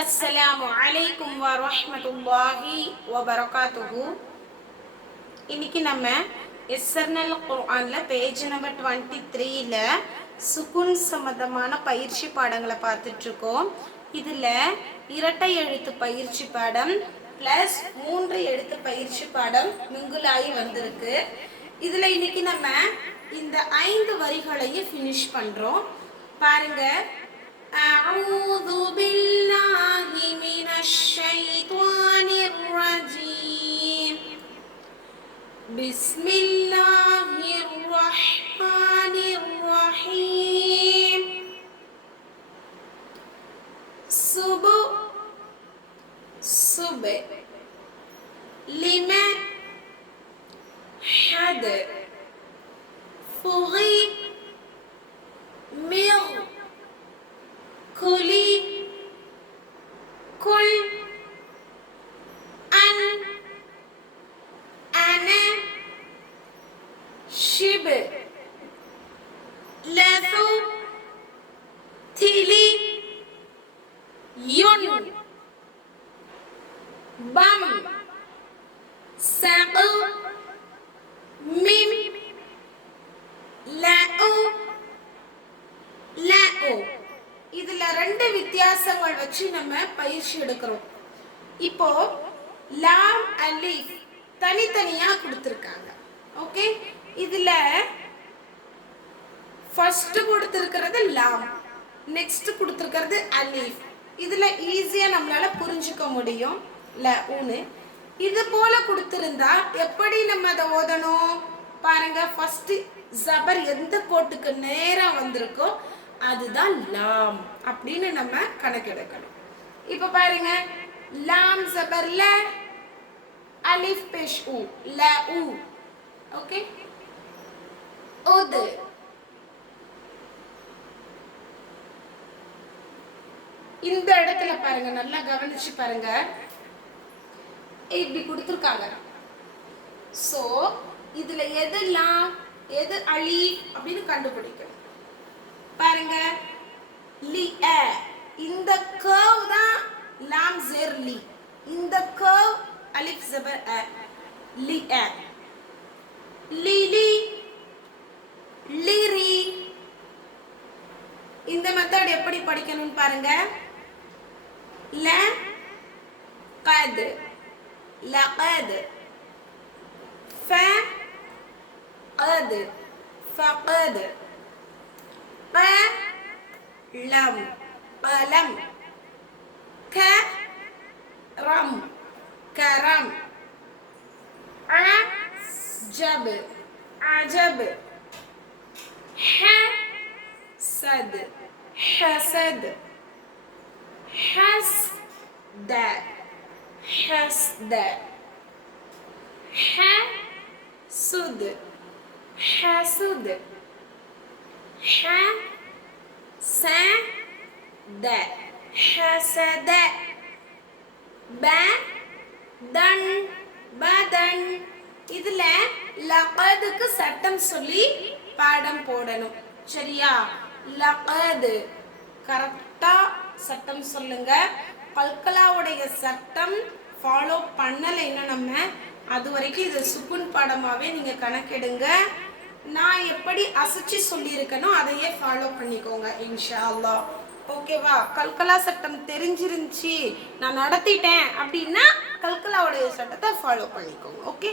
அஸ்ஸலாமு அலைக்கும் வரஹ்மத்துல்லாஹி வபரகாத்துஹு. இன்னைக்கு நம்ம எஸ்ஸர்னல் குர்ஆன்ல பேஜ் நம்பர் 23ல சுகுன் சம்பந்தமான பயிற்சி பாடங்களை பார்த்துட்டு இருக்கோம். இதுல இரட்டை எழுத்து பயிற்சி பாடம் பிளஸ் 3 எழுத்து பயிற்சி பாடம் மிங்குலாகி வந்திருக்கு. இதுல இன்னைக்கு நம்ம இந்த 5 வரிகளையும் ஃபினிஷ் பண்றோம். பாருங்க. أعوذ بالله من الشيطان الرجيم بسم الله الرحمن الرحيم صبح لمن حد فغي مغ كلي كل أن أنا شب لثو تلي ين بم سق ميم لاؤ لاؤ. இதுல ரெண்டு வித்தியாசங்கள் வச்சு நம்ம பயிற்சி எடுக்கிறோம். இப்போ லாம் அலிஃப் தனித்தனியா கொடுத்திருக்காங்க. ஓகே, இதுல ஃபர்ஸ்ட் கொடுத்திருக்கிறது லாம், நெக்ஸ்ட் கொடுத்திருக்கிறது அலிஃப். இதுல ஈஸியா நம்மளால புரிஞ்சுக்க முடியும். லஊன்னு இது போல கொடுத்திருந்தா எப்படி நம்ம அதை ஓதணும் பாருங்க. ஃபர்ஸ்ட் ஜபர் எந்த கோட்டுக்கு நேரா வந்திருக்கோ அதுதான் லாம் அப்படின்னு நம்ம கணக்கெடுக்கணும். இப்ப பாருங்க, லாம் ஜபர் ல, அலிஃப் பேஷ் உ, ல உ. ஓகே, உது. இந்த இடத்துல பாருங்க, நல்லா கவனிச்சு பாருங்க, இப்படி கொடுத்திருக்காங்க. சோ இதுல எது லாம் எது அலிஃப் அப்படின்னு கண்டுபிடிக்கணும். பாருங்க, லி அ, இந்த கர்வ் தான் லாம் ஜெர் லி, இந்த கர்வ் அலிஃப் ஜபர் அ, லி அ. லிலி லிரி. இந்த மெத்தட் எப்படி படிக்கணும் பாருங்க. ல கத் லகத், ஃப கத் ஃபகத், قلم قلم، كرم كرم، عجب عجب، حسد حسد، حسد حسد، حسد حسد، حسد حسد، بدن بدن. இதுல லகதுக்கு சட்டம் சொல்லி பாடம் போடணும். சரியா? லகது கரெக்டா சட்டம் சொல்லுங்க. கல்கலாவுடைய சட்டம் ஃபாலோ பண்ணலைன்னா நம்ம அது வரைக்கும் இது சுகுன் பாடமாவே நீங்க கணக்கெடுங்க. நான் எப்படி அசைச்சு சொல்லியிருக்கனோ அதையே ஃபாலோ பண்ணிக்கோங்க இன்ஷா அல்லாஹ். ஓகேவா? கல்கலா சட்டம் தெரிஞ்சிருந்துச்சு, நான் நடத்திட்டேன் அப்படின்னா கல்கலாவுடைய சட்டத்தை ஃபாலோ பண்ணிக்கோங்க. ஓகே.